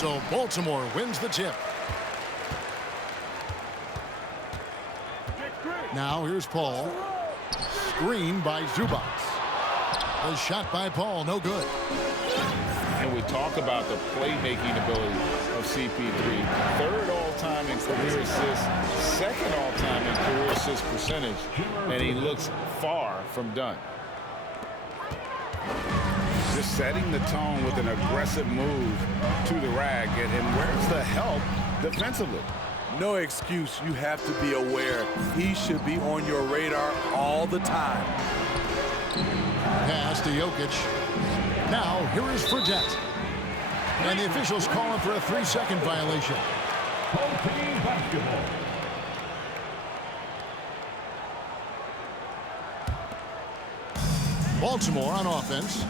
So Baltimore wins the tip. Now here's Paul. Screen by Zubac. The shot by Paul, no good. And we talk about the playmaking ability of CP3. Third all-time in career assists, second all-time in career assist percentage, and he looks far from done. Just setting the tone with an aggressive move to the rack, and where's the help defensively? No excuse. You have to be aware. He should be on your radar all the time. Pass to Jokic. Now, here is Fredette. And the officials calling for a 3-second violation. Basketball. Baltimore on offense.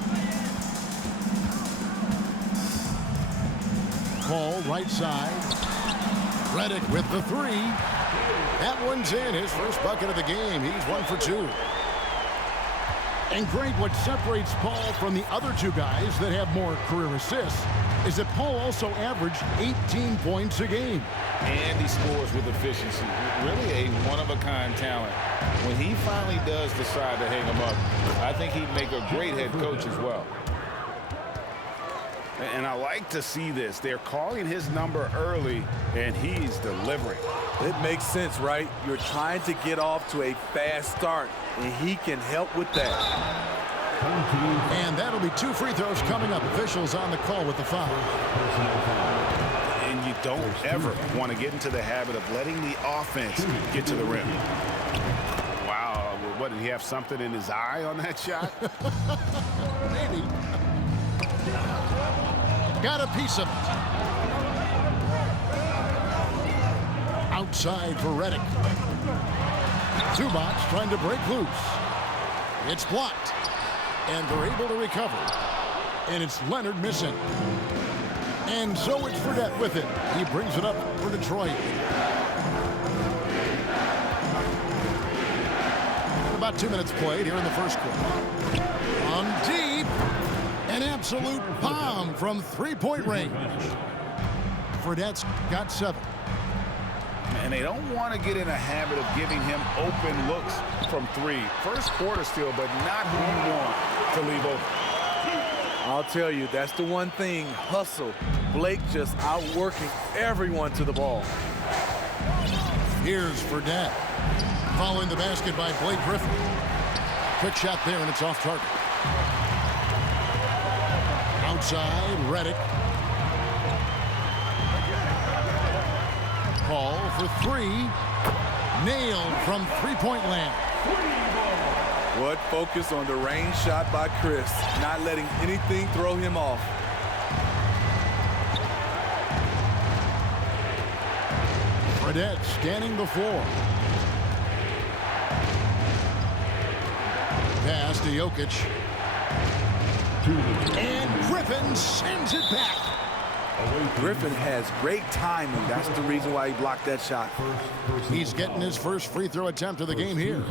Paul, right side. Redick with the three. That one's in. His first bucket of the game. He's 1 for 2. And Greg, what separates Paul from the other two guys that have more career assists is that Paul also averaged 18 points a game. And he scores with efficiency. Really a one-of-a-kind talent. When he finally does decide to hang him up, I think he'd make a great head coach as well. And I like to see this. They're calling his number early, and he's delivering. It makes sense, right? You're trying to get off to a fast start, and he can help with that. And that'll be 2 free throws coming up. Officials on the call with the foul. And you don't ever want to get into the habit of letting the offense get to the rim. Wow, what, did he have something in his eye on that shot? Maybe. Got a piece of it. Outside for Redick. Zubac trying to break loose. It's blocked. And they're able to recover. And it's Leonard missing. And so it's Fredette with it. He brings it up for Detroit. About 2 minutes played here in the first quarter. On deep. An absolute bomb from three-point range. Fredette's got 7. And they don't want to get in a habit of giving him open looks from 3. First quarter still, but not who you want to leave open. I'll tell you, that's the one thing. Hustle. Blake just outworking everyone to the ball. Here's Fredette. Following the basket by Blake Griffin. Quick shot there, and it's off target. Outside, Redick. Paul for 3. Nailed from three-point land. What focus on the range shot by Chris. Not letting anything throw him off. Fredette scanning the floor. Pass to Jokic. And Griffin sends it back. Griffin has great timing. That's the reason why he blocked that shot. He's getting his first free throw attempt of the game here.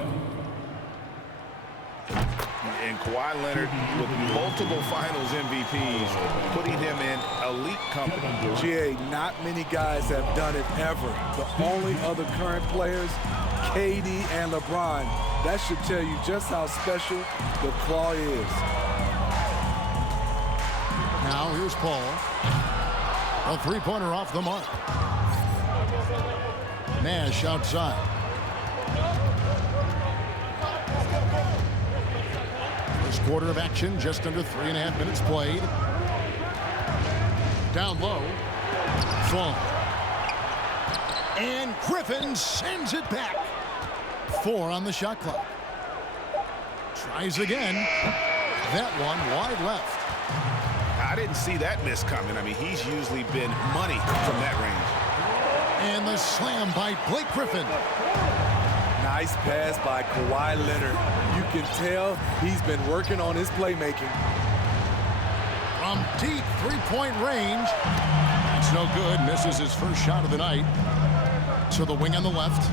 And Kawhi Leonard with multiple finals MVPs, putting him in elite company. GA, not many guys have done it ever. The only other current players, KD and LeBron. That should tell you just how special the Claw is. Now here's Paul. A three-pointer off the mark. Nash outside. First quarter of action, just under 3.5 minutes played. Down low. Fall. And Griffin sends it back. 4 on the shot clock. Tries again. That one wide left. I didn't see that miss coming. I mean, he's usually been money from that range. And the slam by Blake Griffin. Nice pass by Kawhi Leonard. You can tell he's been working on his playmaking. From deep three-point range. That's no good. Misses his first shot of the night. To the wing on the left.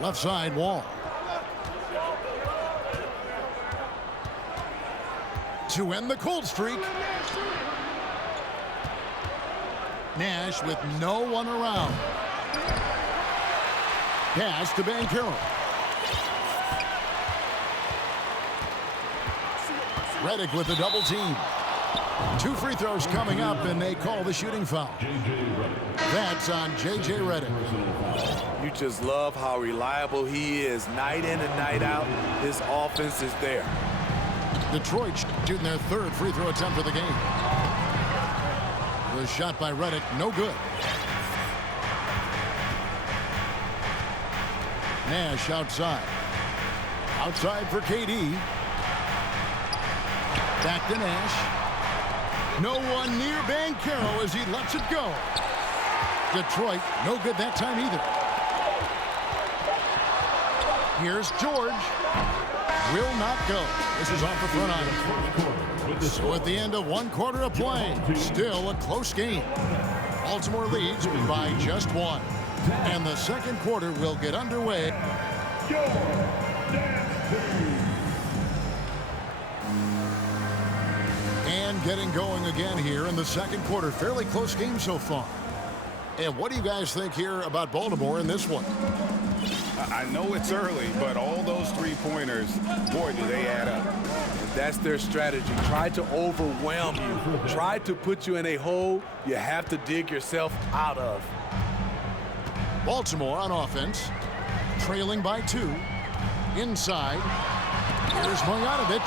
Left side, Wall. to end the cold streak. Nash with no one around. Pass to Banchero. Redick with the double team. 2 free throws coming up, and they call the shooting foul. That's on J.J. Redick. You just love how reliable he is night in and night out. His offense is there. Detroit shooting their 3rd free throw attempt of the game. The shot by Redick, no good. Nash outside. Outside for KD. Back to Nash. No one near Banchero as he lets it go. Detroit, no good that time either. Here's George. Will not go. This is off the front iron. So at the end of 1 quarter of play, still a close game. Baltimore leads by just 1. And the second quarter will get underway. And getting going again here in the second quarter. Fairly close game so far. And what do you guys think here about Baltimore in this one? I know it's early, but all those 3-pointers, boy, do they add up. And that's their strategy. Try to overwhelm you. Try to put you in a hole you have to dig yourself out of. Baltimore on offense, trailing by 2. Inside, here's Bogdanovic.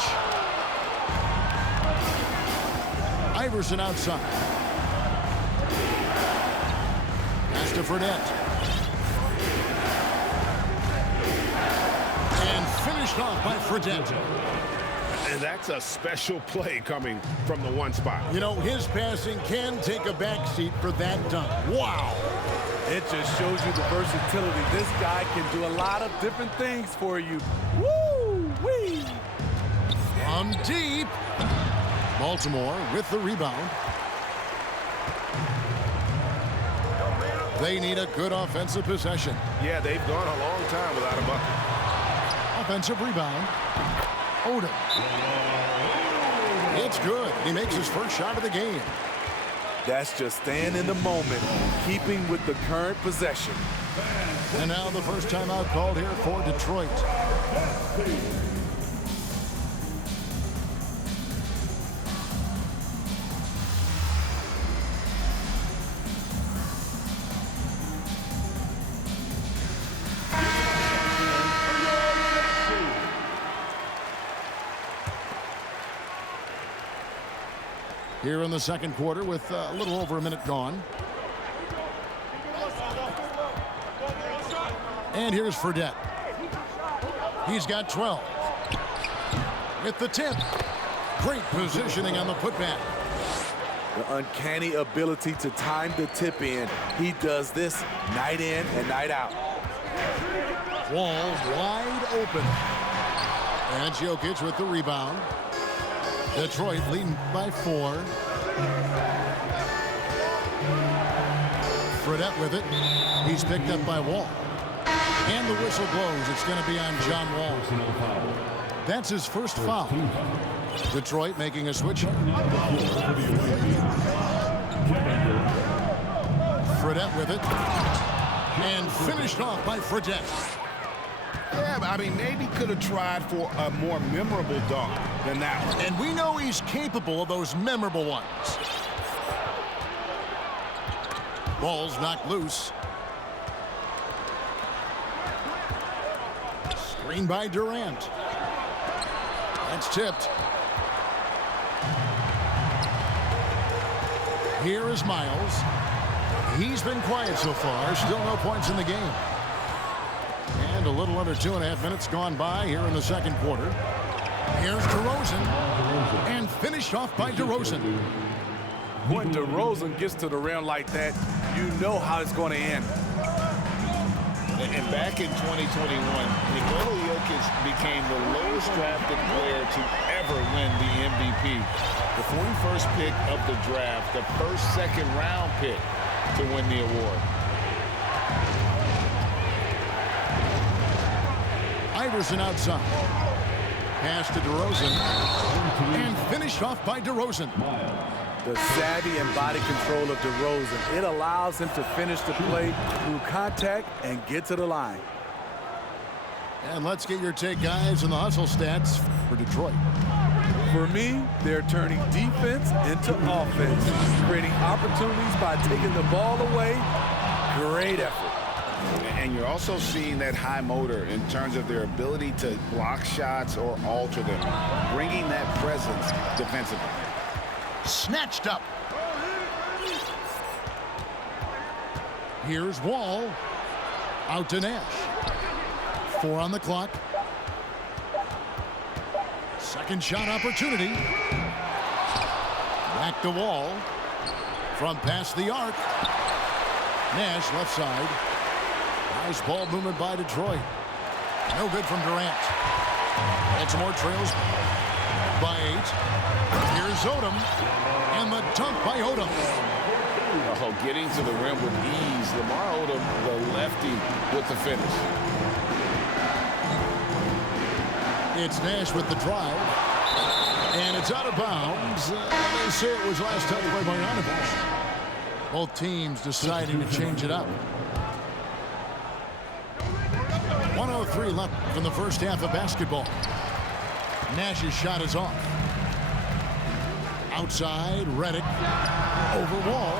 Iverson outside. Pass to Fredette. And finished off by Fredette. And that's a special play coming from the 1 spot. You know, his passing can take a backseat for that dunk. Wow. It just shows you the versatility. This guy can do a lot of different things for you. Woo-wee! From deep. Baltimore with the rebound. They need a good offensive possession. Yeah, they've gone a long time without a bucket. Offensive rebound. Odom. It's good. He makes his first shot of the game. That's just staying in the moment, keeping with the current possession. And now the first timeout called here for Detroit. Here in the second quarter with a little over a minute gone. And here's Fredette. He's got 12. With the tip. Great positioning on the putback. The uncanny ability to time the tip in. He does this night in and night out. Wall wide open. And Jokic with the rebound. Detroit leading by 4. Fredette with it. He's picked up by Wall. And the whistle blows. It's going to be on John Wall. That's his first foul. Detroit making a switch. Fredette with it. And finished off by Fredette. Yeah, I mean, maybe could have tried for a more memorable dunk than that one. And we know he's capable of those memorable ones. Ball's knocked loose. Screen by Durant. That's tipped. Here is Miles. He's been quiet so far. Still no points in the game. And a little under 2.5 minutes gone by here in the second quarter. Here's DeRozan. And finished off by DeRozan. When DeRozan gets to the rim like that, you know how it's going to end. And back in 2021, Nikola Jokic became the lowest drafted player to ever win the MVP. The 41st pick of the draft, the first second-round pick to win the award. Iverson outside. pass to DeRozan. And finished off by DeRozan. The savvy and body control of DeRozan. It allows him to finish the play through contact and get to the line. And let's get your take, guys, on the hustle stats for Detroit. For me, they're turning defense into offense, creating opportunities by taking the ball away. Great effort. And you're also seeing that high motor in terms of their ability to block shots or alter them, bringing that presence defensively. Snatched up. Here's Wall. Out to Nash. 4 on the clock. Second shot opportunity. Back to Wall. From past the arc. Nash left side. Nice ball movement by Detroit. No good from Durant. Baltimore trails by 8. Here's Odom. And the dunk by Odom. Oh, getting to the rim with ease. Lamar Odom, the lefty, with the finish. It's Nash with the drive. And it's out of bounds. They say it was last touched by Bogdanovich. Both teams deciding to change it up. 1:03 left from the first half of basketball. Nash's shot is off. Outside, Redick. Over Wall.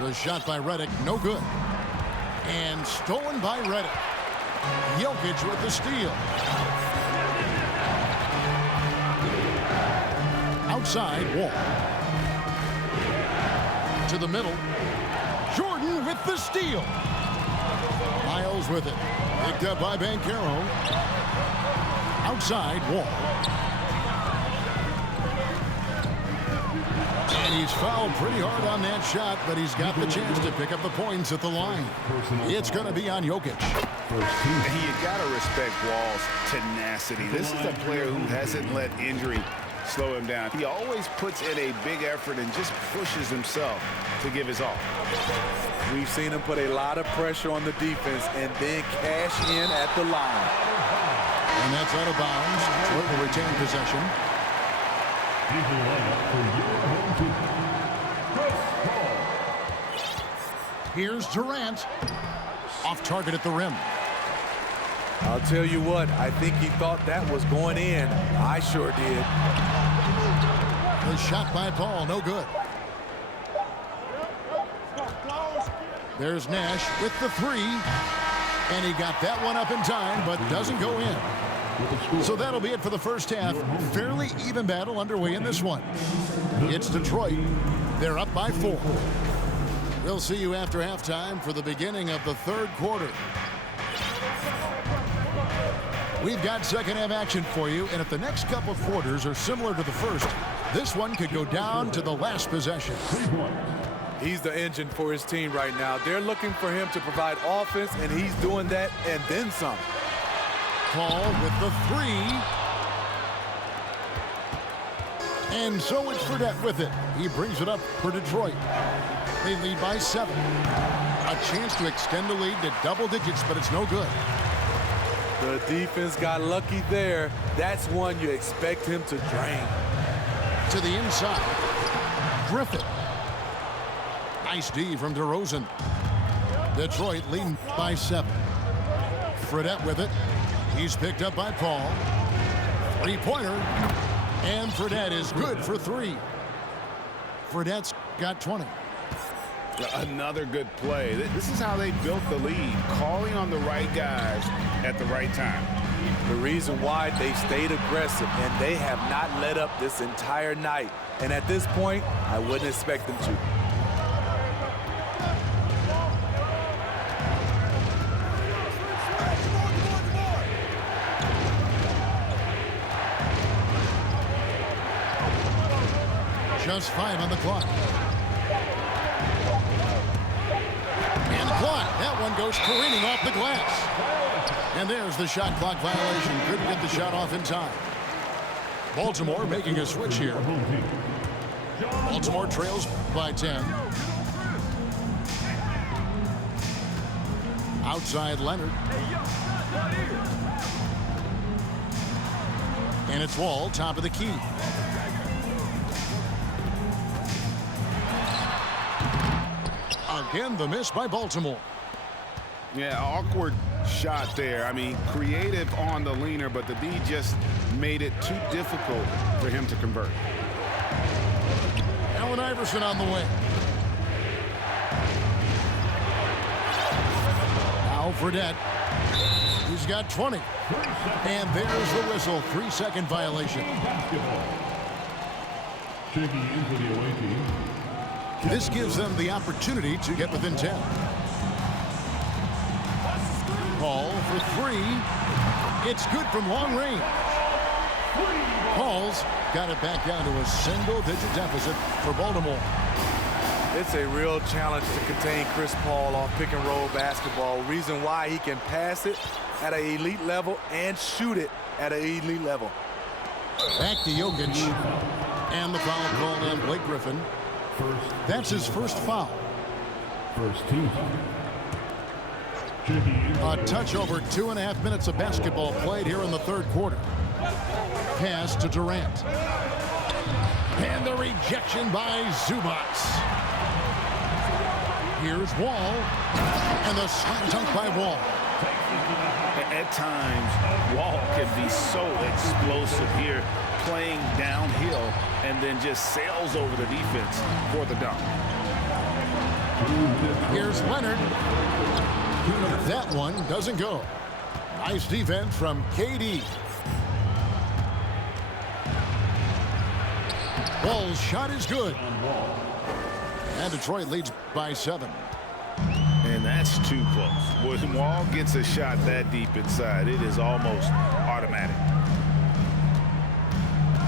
The shot by Redick, no good. And stolen by Redick. Jokic with the steal. Outside, Wall. To the middle. Jordan with the steal. Miles with it. Picked up by Banchero. Outside, Wall. And he's fouled pretty hard on that shot, but he's got the chance to pick up the points at the line. It's going to be on Jokic. You got to respect Wall's tenacity. This is a player who hasn't let injury slow him down. He always puts in a big effort and just pushes himself to give his all. We've seen him put a lot of pressure on the defense and then cash in at the line. And that's out of bounds. Detroit will retain possession. Here's Durant. Off target at the rim. I'll tell you what, I think he thought that was going in. I sure did. The shot by Paul, no good. There's Nash with the 3. And he got that one up in time, but doesn't go in. So that'll be it for the first half. Fairly even battle underway in this one. It's Detroit. They're up by 4. We'll see you after halftime for the beginning of the third quarter. We've got second half action for you, and if the next couple of quarters are similar to the first, this one could go down to the last possession. He's the engine for his team right now. They're looking for him to provide offense, and he's doing that and then some. Paul with the 3. And so it's Fredette with it. He brings it up for Detroit. They lead by 7. A chance to extend the lead to double digits, but it's no good. The defense got lucky there. That's one you expect him to drain. To the inside. Griffin. Nice D from DeRozan. Detroit leading by 7. Fredette with it. He's picked up by Paul. 3-pointer. And Fredette is good for 3. Fredette's got 20. Another good play. This is how they built the lead, calling on the right guys at the right time. The reason why they stayed aggressive, and they have not let up this entire night. And at this point, I wouldn't expect them to. Just 5 on the clock. And blocked. That one goes careening off the glass. And there's the shot clock violation. Couldn't get the shot off in time. Baltimore making a switch here. Baltimore trails by 10. Outside Leonard. And it's Wall, top of the key. Again, the miss by Baltimore. Yeah, awkward shot there. I mean, creative on the leaner, but the D just made it too difficult for him to convert. Allen Iverson on the wing. Now Fredette. He's got 20. And there's the whistle. 3-second violation. Checking in for the away team. This gives them the opportunity to get within 10. Paul for 3. It's good from long range. Paul's got it back down to a single-digit deficit for Baltimore. It's a real challenge to contain Chris Paul on pick-and-roll basketball. Reason why he can pass it at an elite level and shoot it at an elite level. Back to Jokic. And the foul called on Blake Griffin. That's his first foul. First team. A touch over 2.5 minutes of basketball played here in the third quarter. Pass to Durant. And the rejection by Zubac. Here's Wall. And the slam dunk by Wall. At times, Wall can be so explosive here, playing downhill, and then just sails over the defense for the dunk. Here's Leonard. That one doesn't go. Nice defense from KD. Wall's shot is good. And Detroit leads by 7. And that's too close. When Wall gets a shot that deep inside, it is almost automatic.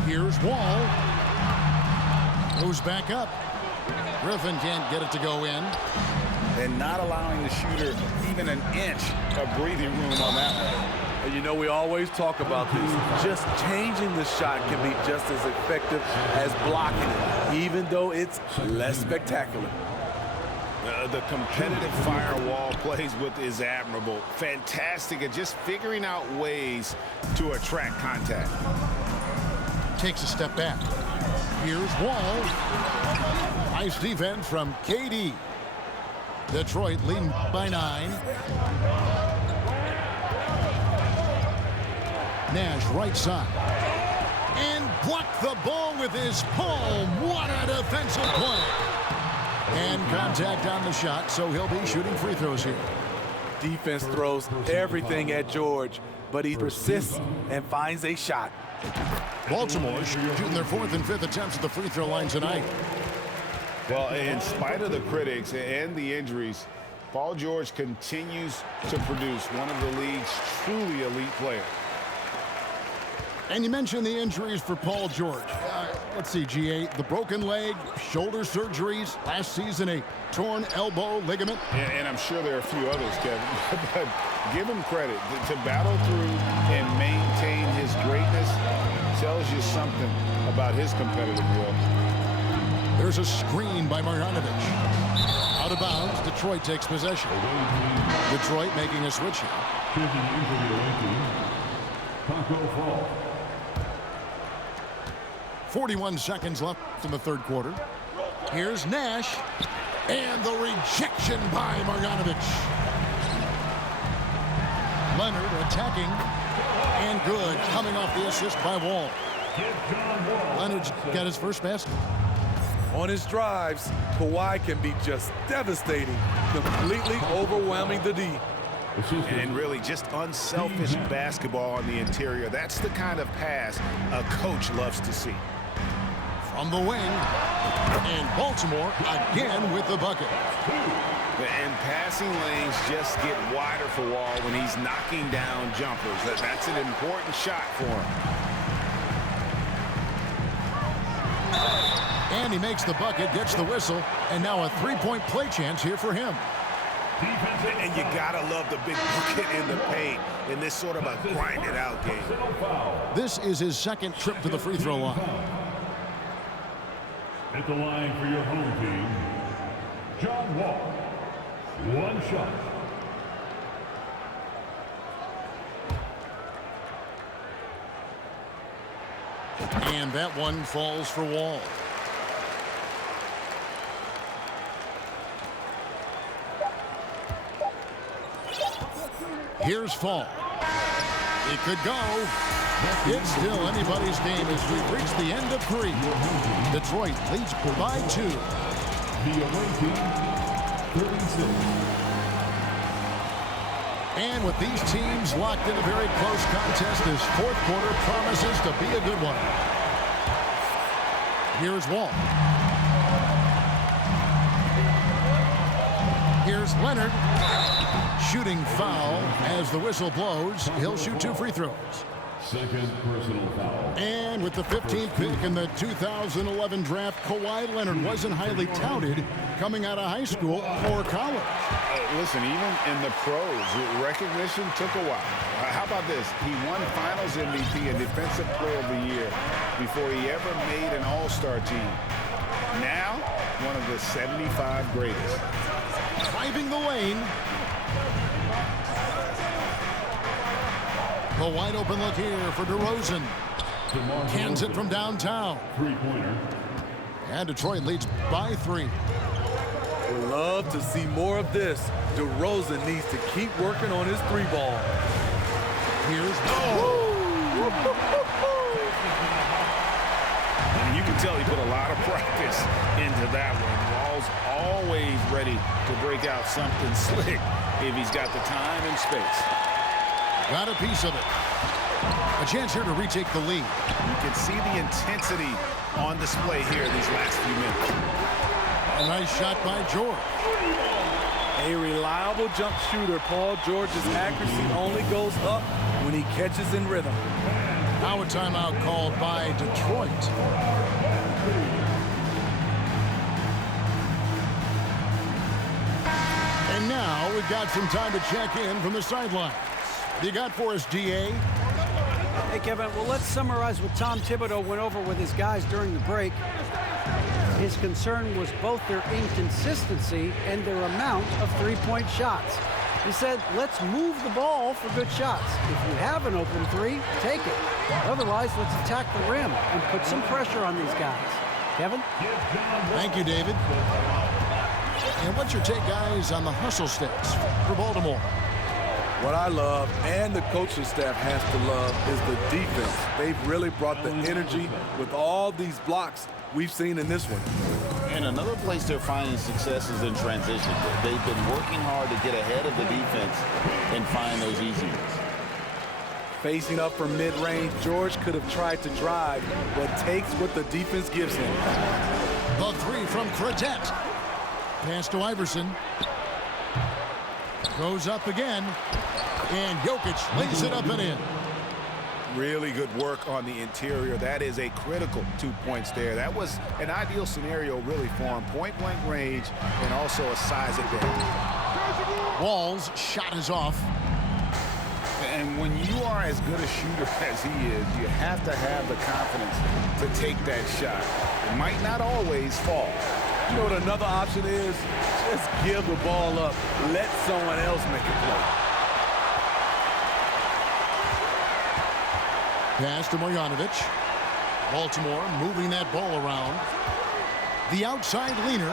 Here's Wall. Goes back up. Griffin can't get it to go in. And not allowing the shooter even an inch of breathing room on that one. And you know, we always talk about this. Just changing the shot can be just as effective as blocking it, even though it's less spectacular. The competitive fire Wall plays with is admirable. Fantastic at just figuring out ways to attract contact. Takes a step back. Here's Wall. Nice defense from KD. Detroit leading by 9. Nash right side. And blocked the ball with his palm. What a defensive play. And contact on the shot, so he'll be shooting free throws here. Defense throws everything at George, but he persists and finds a shot. Baltimore shooting their 4th and 5th attempts at the free throw line tonight. Well, in spite of the critics and the injuries, Paul George continues to produce one of the league's truly elite players. And you mentioned the injuries for Paul George. Let's see, GA, the broken leg, shoulder surgeries, last season a torn elbow ligament. And I'm sure there are a few others, Kevin, but give him credit. To battle through and maintain his greatness tells you something about his competitive will. There's a screen by Marjanovic. Out of bounds, Detroit takes possession. Detroit making a switch here. Checking in for the away team. Taco Fall. 41 seconds left in the third quarter. Here's Nash. And the rejection by Marjanovic. Leonard attacking. And good. Coming off the assist by Wall. Leonard's got his first basket. On his drives, Kawhi can be just devastating, completely overwhelming the D. And really just unselfish basketball on the interior. That's the kind of pass a coach loves to see. From the wing, and Baltimore again with the bucket. And passing lanes just get wider for Wall when he's knocking down jumpers. That's an important shot for him. And he makes the bucket, gets the whistle, and now a three-point play chance here for him. And you gotta love the big bucket in the paint in this sort of a grinded-out game. This is his second trip to the free throw line. At the line for your home team, John Wall. One shot. And that one falls for Wall. Here's Fall. It could go. It's still anybody's game as we've reached the end of 3. Detroit leads by 2. The away team, 36. And with these teams locked in a very close contest, this fourth quarter promises to be a good one. Here's Wall. Here's Leonard. Shooting foul as the whistle blows. He'll shoot 2 free throws. Second personal foul. And with the 15th pick in the 2011 draft, Kawhi Leonard wasn't highly touted coming out of high school or college. Listen, even in the pros, recognition took a while. How about this? He won Finals MVP and Defensive Player of the Year before he ever made an All-Star team. Now, one of the 75 greatest. Driving the lane. The wide open look here for DeRozan. Cans it from downtown. Three-pointer. And Detroit leads by 3. We'd love to see more of this. DeRozan needs to keep working on his 3-ball. Here's And you can tell he put a lot of practice into that one. Wall's always ready to break out something slick if he's got the time and space. got a piece of it. A chance here to retake the lead. You can see the intensity on display here these last few minutes. A nice shot by George. A reliable jump shooter. Paul George's accuracy only goes up when he catches in rhythm. Now a timeout called by Detroit. And now we've got some time to check in from the sidelines. What do you got for us, DA? Hey, Kevin, well, let's summarize what Tom Thibodeau went over with his guys during the break. His concern was both their inconsistency and their amount of three-point shots. He said, let's move the ball for good shots. If you have an open three, take it. Otherwise, let's attack the rim and put some pressure on these guys. Kevin? Thank you, David. And what's your take, guys, on the hustle sticks for Baltimore? What I love, and the coaching staff has to love, is the defense. They've really brought the energy with all these blocks we've seen in this one. And another place they're finding success is in transition. They've been working hard to get ahead of the defense and find those easy ones. Facing up from mid-range, George could have tried to drive, but takes what the defense gives him. The three from Fredette. Pass to Iverson. Goes up again. And Jokic lays it up and in. Really good work on the interior. That is a critical 2 points there. That was an ideal scenario really for him. Point-blank range and also a size advantage. Wall's shot is off. And when you are as good a shooter as he is, you have to have the confidence to take that shot. It might not always fall. You know what another option is? Just give the ball up. Let someone else make a play. Pass to Marjanovic. Baltimore moving that ball around. The outside leaner.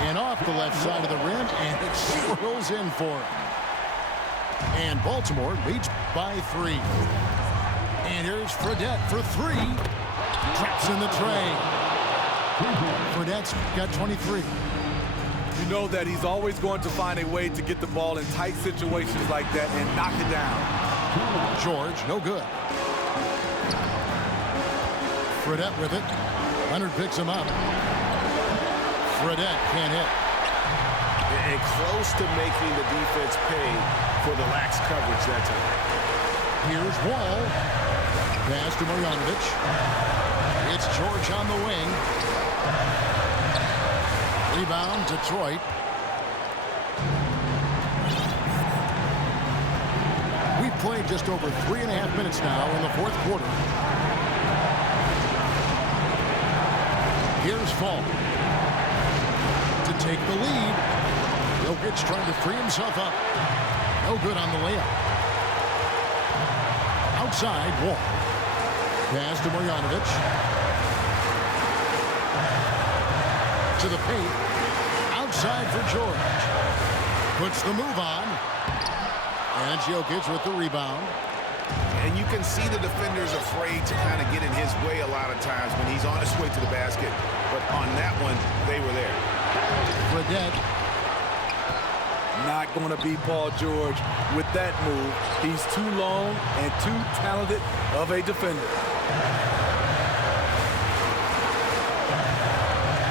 And off the left side of the rim. And it swirls in for him. And Baltimore leads by 3. And here's Fredette for 3. Traps in the tray. Fredette's got 23. You know that he's always going to find a way to get the ball in tight situations like that and knock it down. George, no good. Fredette with it. Leonard picks him up. Fredette can't hit. And close to making the defense pay for the lax coverage that time. Here's Wall. Pass to Marjanovic. It's George on the wing. Rebound, Detroit. We've played just over 3.5 minutes now in the fourth quarter. Here's Fall. To take the lead. Jokic trying to free himself up. No good on the layup. Outside, Wall. Pass to Marjanovic. To the paint. Outside for George. Puts the move on. And Jokic with the rebound. And you can see the defender's afraid to kind of get in his way a lot of times when he's on his way to the basket. But on that one, they were there. Fredette. Not going to be Paul George with that move. He's too long and too talented of a defender.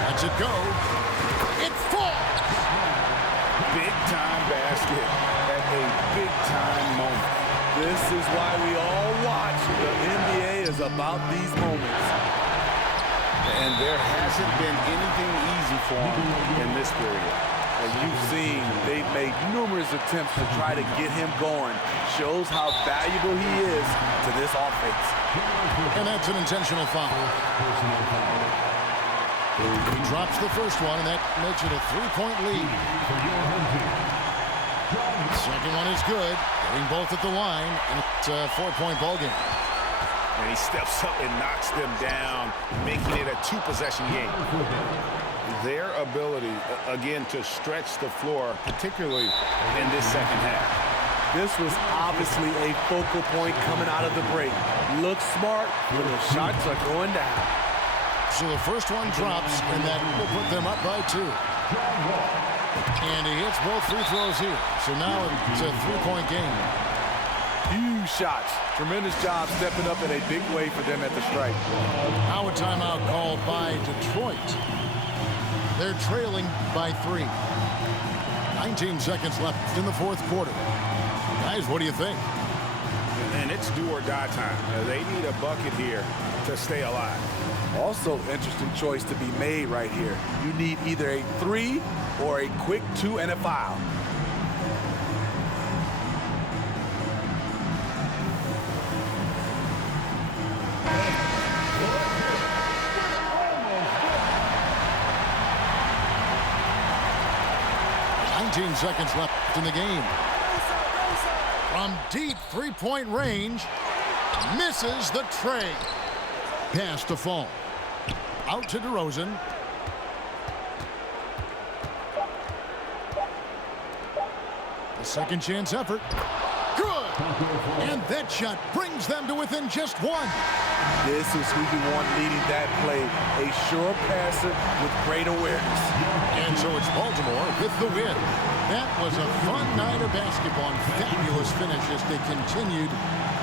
Lets it go. It falls. Big-time basket at a big-time moment. This is why we all watch. The NBA is about these moments. And there hasn't been anything easy for him in this period. As you've seen, they've made numerous attempts to try to get him going. Shows how valuable he is to this offense. And that's an intentional foul. He drops the first one, and that makes it a 3-point lead. Second one is good. Getting both at the line, and it's a 4-point ball game. And he steps up and knocks them down, making it a 2-possession game. Their ability, again, to stretch the floor, particularly in this second half. This was obviously a focal point coming out of the break. Looks smart when the shots are going down. So the first one drops, and that will put them up by 2. And he hits both free throws here. So now it's a 3-point game. Huge shots. Tremendous job stepping up in a big way for them at the stripe. Now a timeout called by Detroit. They're trailing by 3. 19 seconds left in the fourth quarter. Guys, what do you think? And it's do or die time. They need a bucket here to stay alive. Also, interesting choice to be made right here. You need either a 3 or a quick 2 and a foul. Seconds left in the game. From deep 3-point range, misses the tray. Pass to Fall. Out to DeRozan. The second chance effort. Good! And that shot brings them to within just 1. This is who you want leading that play. A sure passer with great awareness. And so it's Baltimore with the win. That was a fun night of basketball and fabulous finish as they continued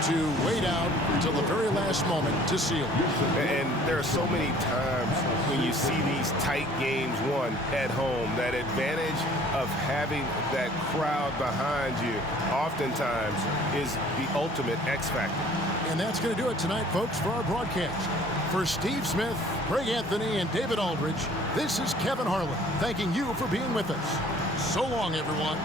to wait out until the very last moment to seal. And there are so many times when you see these tight games won at home, that advantage of having that crowd behind you oftentimes is the ultimate X factor. And that's going to do it tonight, folks, for our broadcast. For Steve Smith, Greg Anthony, and David Aldridge, this is Kevin Harlan thanking you for being with us. So long, everyone.